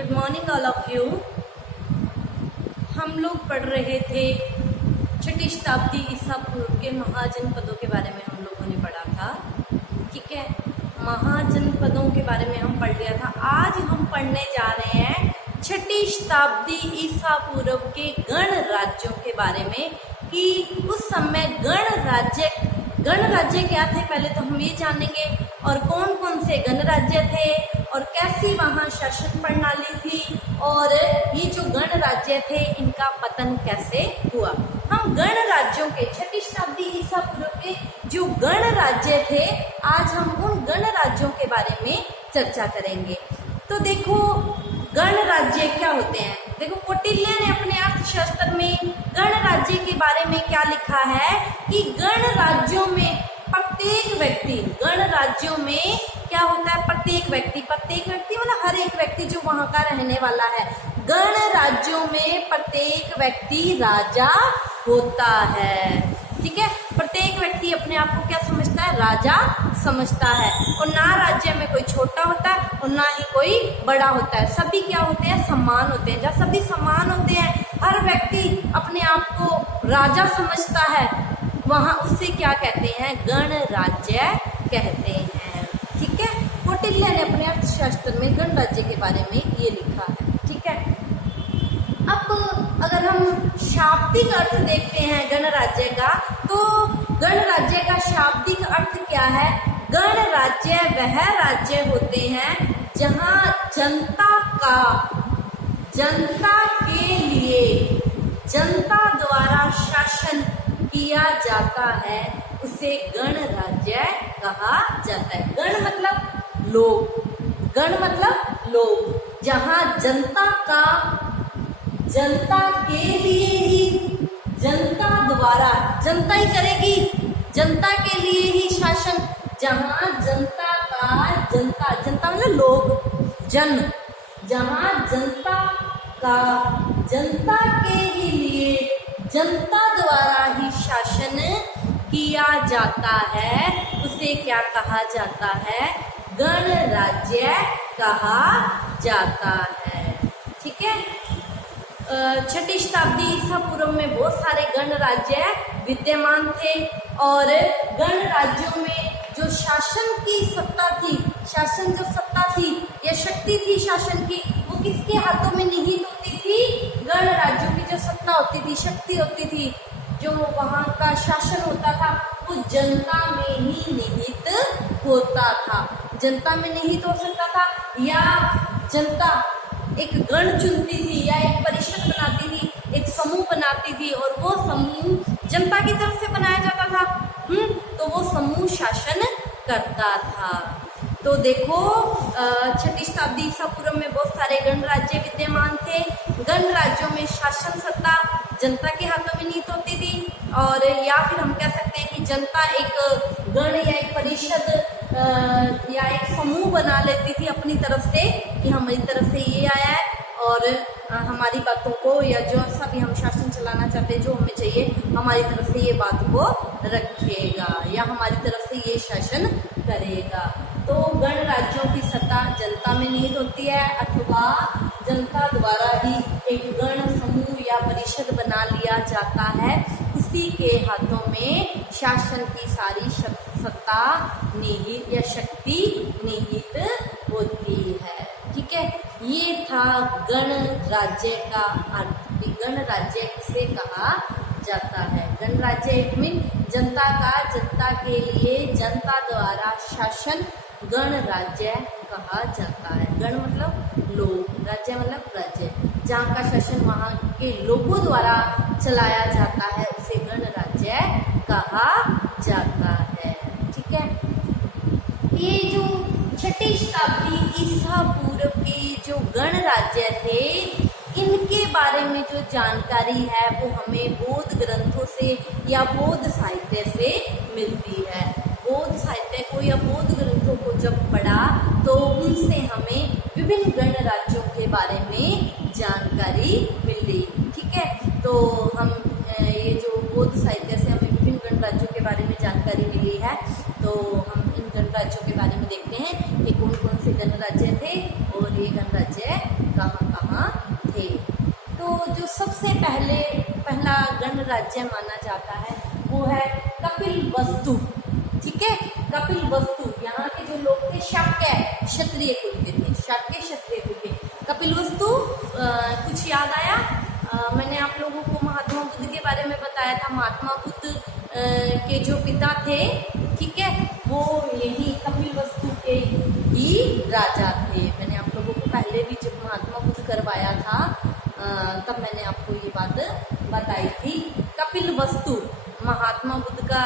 Good morning all of you. हम लोग पढ़ रहे थे छठी शताब्दी ईसा पूर्व के महाजनपदों के बारे में हम लोगों ने पढ़ा था। ठीक है, महाजनपदों के बारे में हम पढ़ लिया था। आज हम पढ़ने जा रहे हैं छठी शताब्दी ईसा पूर्व के गणराज्यों के बारे में कि उस समय गणराज्य क्या थे पहले तो हम ये जानेंगे, और कौन कौन से गणराज्य थे और कैसी वहाँ शासन प्रणाली थी, और ये जो गणराज्य थे इनका पतन कैसे हुआ। हम गणराज्यों के छठी शताब्दी ईसा पूर्व के जो गणराज्य थे आज हम उन गणराज्यों के बारे में चर्चा करेंगे। तो देखो गणराज्य क्या होते हैं। देखो कौटिल्य ने अपने अर्थशास्त्र में गणराज्य के बारे में क्या लिखा है कि गणराज्यों में प्रत्येक व्यक्ति, गणराज्यों में क्या होता है प्रत्येक व्यक्ति मतलब हर एक व्यक्ति जो वहां का रहने वाला है। गणराज्यों में प्रत्येक व्यक्ति राजा होता है। ठीक है, प्रत्येक व्यक्ति अपने आप को क्या समझता है, राजा समझता है, और ना राज्य में कोई छोटा होता है और ना ही कोई बड़ा होता है। सभी क्या होते हैं, समान होते हैं। जब सभी समान होते हैं, हर व्यक्ति अपने आप को राजा समझता है, वहां उससे क्या कहते हैं, गणराज्य कहते हैं। ठीक है, कौटिल्य ने अपने अर्थशास्त्र में गणराज्य के बारे में ये लिखा है। ठीक है, अब अगर हम शाब्दिक अर्थ देखते हैं गणराज्य का, तो गणराज्य का शाब्दिक अर्थ क्या है। गणराज्य वह राज्य होते हैं जहां जनता के लिए जनता द्वारा शासन किया जाता है, उसे गणराज्य कहा जाता है। गण मतलब लोग, जहां जनता के लिए ही, जनता द्वारा, जनता ही करेगी, जनता के लिए ही शासन, जहां जनता मतलब लोग, जहां जनता के ही लिए जनता द्वारा ही शासन किया जाता है, उसे क्या कहा जाता है, गणराज्य कहा जाता है। ठीक है, छठी शताब्दी ईसा पूर्व में बहुत सारे गणराज्य विद्यमान थे, और गणराज्यों में जो शासन की सत्ता थी, शासन जो सत्ता थी या शक्ति थी शासन की, वो किसके हाथों में निहित होती थी, गणराज्यों की जो सत्ता होती थी, शक्ति होती थी, जो वहाँ का शासन होता था वो जनता में ही निहित होता था। जनता में निहित हो सकता था, या जनता एक गण चुनती थी या एक परिषद बनाती थी, एक समूह बनाती थी, और वो समूह जनता की तरफ से बनाया जाता था। तो वो समूह शासन करता था। तो देखो छठी शताब्दी ईसा पूर्व में बहुत सारे गणराज्य विद्यमान थे। गणराज्यों में शासन सत्ता जनता के हाथों में निहित होती थी, और या फिर हम कह सकते हैं कि जनता एक गण या एक परिषद या एक समूह बना लेती थी अपनी तरफ से कि हमारी तरफ से ये आया है, और हमारी बातों को या जो सा भी हम शासन चलाना चाहते हैं, जो हमें चाहिए, हमारी तरफ से ये बात को रखेगा या हमारी तरफ से ये शासन करेगा। तो गणराज्यों की सत्ता जनता में निहित होती है, अथवा जनता द्वारा ही एक गण समूह या परिषद बना लिया जाता है, उसी के हाथों में शासन की सारी सत्ता निहित या शक्ति निहित होती है। ठीक है, ये था गणराज्य का अर्थ। गणराज्य किसे कहा जाता है, गणराज्य मीन जनता के लिए जनता द्वारा शासन गणराज्य कहा जाता है। गण मतलब लोग, राज्य मतलब राज्य, जहाँ का शासन वहाँ के लोगों द्वारा चलाया जाता है, उसे गणराज्य कहा जाता है। ठीक है, ये जो छठी शताब्दी ईसा पूर्व के जो गणराज्य थे, इनके बारे में जो जानकारी है वो हमें बौद्ध ग्रंथों से या बौद्ध साहित्य से मिलती है। बौद्ध साहित्य को या बौद्ध ग्रंथों को जब पढ़ा तो उनसे हमें विभिन्न गणराज्यों के बारे में जानकारी मिली। ठीक है, तो हम ये जो बौद्ध साहित्य से हमें विभिन्न गणराज्यों के बारे में जानकारी मिली है, तो हम इन गणराज्यों के बारे में देखते हैं कि कौन कौन से गणराज्य थे और ये गणराज्य कहाँ कहाँ थे। तो जो सबसे पहला गणराज्य माना जाता है वो है कपिलवस्तु। ठीक है, कपिलवस्तु यहाँ के जो लोग थे शाक्य क्षत्रिय कुल के थे, शाक्य क्षत्रिय कुल के। कपिलवस्तु कुछ याद आया? मैंने आप लोगों को महात्मा बुद्ध के बारे में बताया था। महात्मा बुद्ध के जो पिता थे, ठीक है, वो यही कपिलवस्तु के ही राजा थे। मैंने आप लोगों को पहले भी जब महात्मा बुद्ध करवाया था तब मैंने आपको ये बात बताई थी। कपिलवस्तु, महात्मा बुद्ध का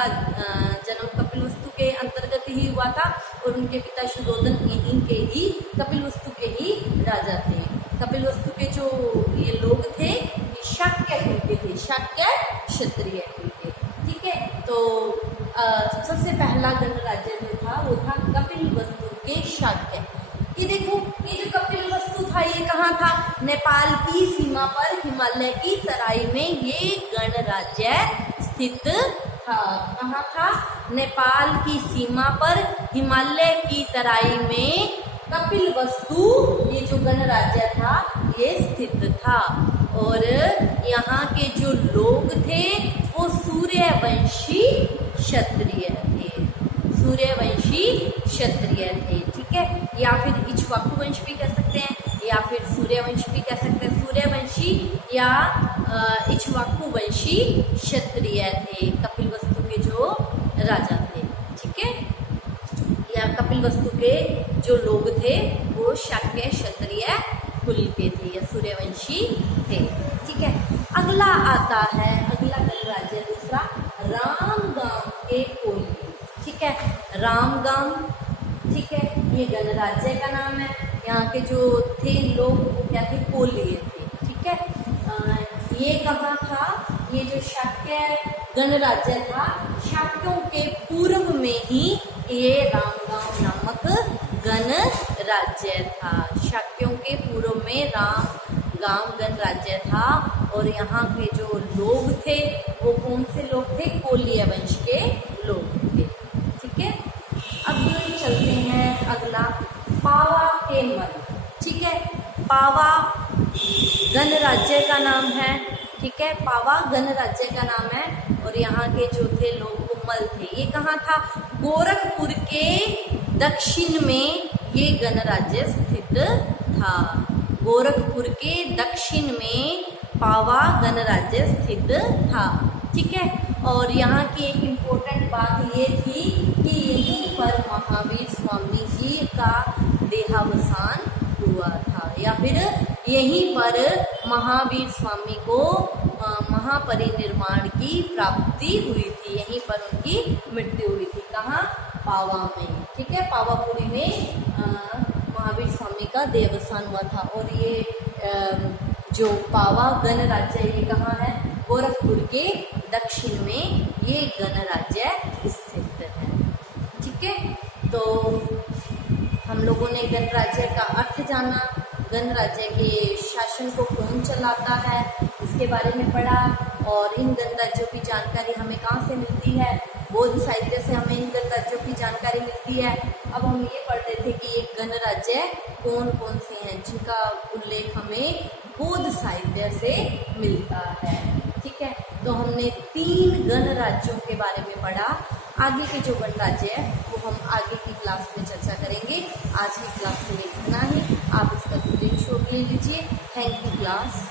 जन्म कपिलवस्तु के अंतर्गत ही हुआ था और उनके पिता शुद्धोधन यहीं के ही कपिलवस्तु के ही राजा थे। कपिलवस्तु के जो ये लोग थे ये शाक्य कुल के थे, शाक्य क्षत्रिय कुल के। ठीक है, तो सबसे पहला गणराज्य जो था वो था कपिलवस्तु के शाक्य। ये देखो, ये जो कपिलवस्तु था ये कहाँ था? नेपाल की सीमा पर हिमालय की तराई में ये गणराज्य स्थित था। कहाँ था? नेपाल की सीमा पर हिमालय की तराई में कपिलवस्तु ये जो गणराज्य था ये स्थित था। और यहाँ के जो लोग थे वो सूर्यवंशी क्षत्रिय थे, सूर्यवंशी क्षत्रिय थे। ठीक है, या फिर इक्ष्वाकु वंश भी कह सकते हैं या फिर सूर्यवंश भी कह सकते हैं। सूर्यवंशी या इक्ष्वाकु वंशी क्षत्रिय थे कपिलवस्तु के जो राजा थे। ठीक है, या कपिलवस्तु के जो लोग थे वो शाक्य क्षत्रिय कुल के थे या सूर्यवंशी थे। ठीक है, अगला आता है, अगला गणराज्य दूसरा रामगाम के कोल्हे। ठीक है, रामगाम, ठीक है, ये गणराज्य का नाम है। यहाँ के जो थे लोग वो क्या थे? कोल्हे थे। ठीक है, ये कहाँ था? ये जो शाक्य गणराज्य था, शाक्यों के पूर्व में ही ये रामगाम नामक गणराज्य था। शाक्यों के पूर्व में रामगाम गणराज्य था और यहाँ के जो लोग थे वो कौन से लोग थे? कोल्य वंश के लोग थे। ठीक है, अब चलते हैं अगला पावा के मल। ठीक है, पावा गणराज्य का नाम है। ठीक है, पावा गणराज्य का नाम है और यहाँ के जो थे लोग वो मल थे। ये कहाँ था? गोरखपुर के दक्षिण में ये गणराज्य स्थित था। गोरखपुर के दक्षिण में पावा गणराज्य स्थित था। ठीक है, और यहाँ की एक इम्पोर्टेंट बात ये थी कि यहीं पर महावीर स्वामी जी का देहावसान हुआ था या फिर यहीं पर महावीर स्वामी को महापरिनिर्वाण की प्राप्ति हुई थी, यहीं पर उनकी मृत्यु हुई थी। कहाँ? पावा में। ठीक है, पावापुरी में महावीर स्वामी का देहावसान हुआ था। और ये जो पावा गणराज्य ये कहाँ है? गोरखपुर के दक्षिण में ये गणराज्य स्थित है। ठीक है, तो हम लोगों ने गणराज्य का अर्थ जाना, गणराज्य के शासन को कौन चलाता है इसके बारे में पढ़ा और इन गणराज्यों की जानकारी हमें कहाँ से मिलती है? बौद्ध साहित्य से हमें इन गणराज्यों की जानकारी मिलती है। अब हम ये पढ़ते थे कि ये गणराज्य कौन कौन से हैं जिनका उल्लेख हमें बौद्ध साहित्य से मिलता है। ठीक है, तो हमने 3 गणराज्यों के बारे में पढ़ा। आगे के जो गणराज्य है वो हम आगे की क्लास में चर्चा करेंगे। आज की क्लास में इतना ही। आप इसका स्क्रीनशॉट ले लीजिए। Thank you class.